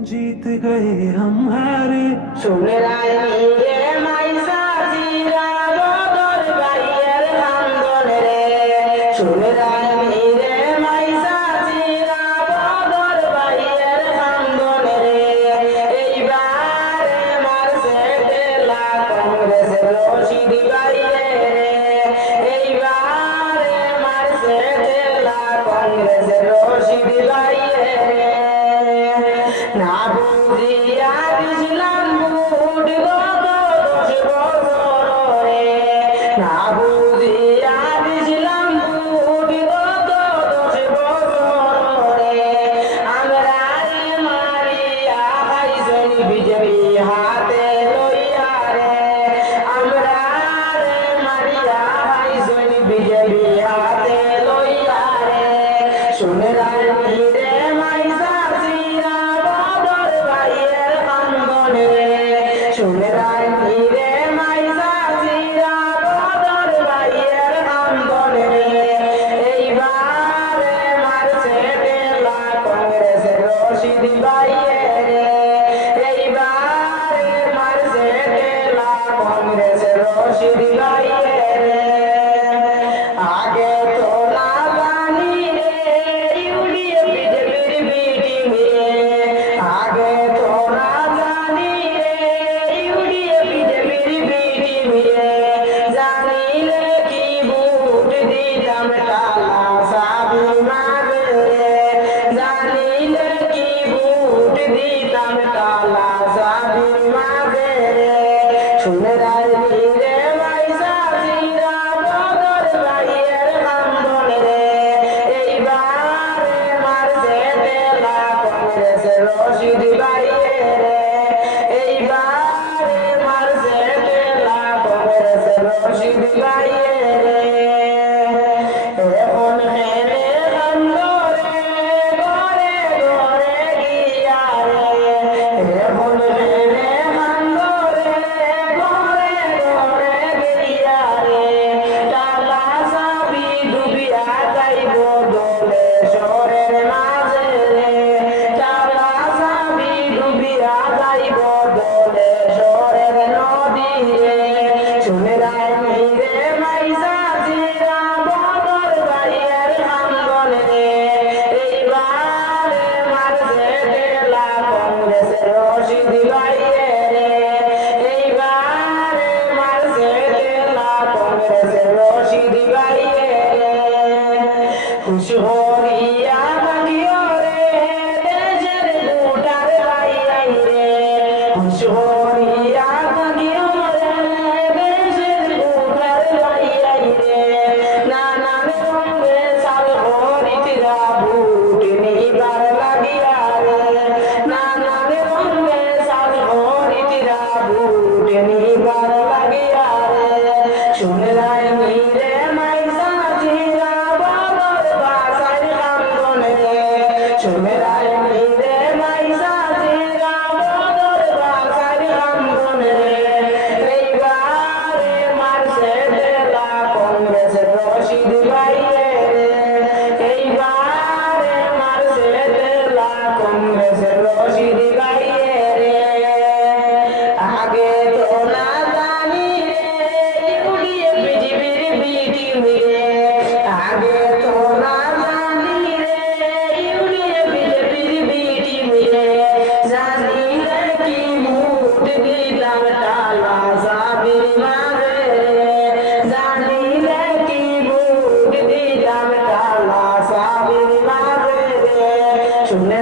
जीत गए हम हारे শুনে রানী রে মাইসা জিরা বদর ভাইয়ের কান্দন রে শুনে রানী রে মাইসা জিরা বদর ভাইয়ের কান্দন রে এইবারে মারছে তেলা কংগ্রেসের রশিদ ভাইয়ে রে এইবারে মারছে তেলা কংগ্রেসের রশিদ ভাইয়ে রে না বুঝিয়া দিছিলাম বুট গত 10 বছর রে না বুঝিয়া দিছিলাম বুট গত 10 বছর রে আমরা রে মারিয়া খাইছেন বিজেপি হাতে লইয়া রে আমরা রে মারিয়া খাইছেন বিজেপি হাতে লইয়া রে শুনে রানী রে মাইসা জিরা বদর ভাইয়ের কান্দন রে শুনে রানী রে মাইসা জিরা বদর ভাইয়ের কান্দন রে এইবারে মারছে তেলা কংগ্রেসের রশিদ ভাইয়ে রে এইবারে মারছে তেলা কংগ্রেসের রশিদ ভাইয়ে রে আগে তো না জানি রে ইউডিএফ বিজেপির মিটিং রে আগে তো না জানি রে ইউডিএফ বিজেপির মিটিং রে জানিলে কি ভোট দিতাম টালা সাবি মাঝে রে জানিলে কি ভোট দিতাম টালা সাবি মাঝে রে শুনে রানী রে মাইসা জিরা বদর ভাইয়ের কান্দন রে এইবারে মারছে তেলা কংগ্রেসের রশিদ ভাইয়ে রে এইবারে মারছে তেলা কংগ্রেসের রশিদ ভাইয়ে রে এখন হেনে কান্দ রে ঘরে ঘরে গিয়া রে এখন হেনে কান্দ রে ঘরে ঘরে গিয়া রে টালা সাবি ডুবিয়া যাইব দলে শহরের মাঝে রে টালা সাবি ডুবিয়া যাইব দলে শহরের নদী রে শুনে রানী রে মাইসা জিরা বদর ভাইয়ের কান্দন রে এইবারে মারছে তেলা কংগ্রেসের রশিদ ভাইয়ে রে এইবারে মারছে তেলা কংগ্রেসের রশিদ ভাইয়ে রে খুশি হরিয়া ভাগিও রে দেশের ভোটার ভাইয়াই রে খুশি হরিয়া ভাগিও রে দেশের ভোটার ভাইয়াই রে নানান রঙে সাল হরিতরা ভোট নিবার লাগিয়া রে নানান রঙে সাল হরিতরা ভোট নিবার লাগিয়া রে শুনে রানী রে মাইসা জিরা বদর ভাষার কান্দন রে শুনে রানী রে মাইসা জিরা বদর ভাষার কান্দন রে এইবারে মারছে তেলা কংগ্রেসের রশিদ ভাইয়ে রে এইবারে মারছে তেলা কংগ্রেসের রশিদ ভাইয়ে রে আগে তো না জানি রে ইউডিএফ বিজেপির মিটিং রে আগে তো না জানি রে ইউডিএফ বিজেপির মিটিং রে জানিলে কি ভোট দিতাম টালা সাবির মাঝে রে জানিলে কি ভোট দিতাম টালা সাবির মাঝে রে শুনে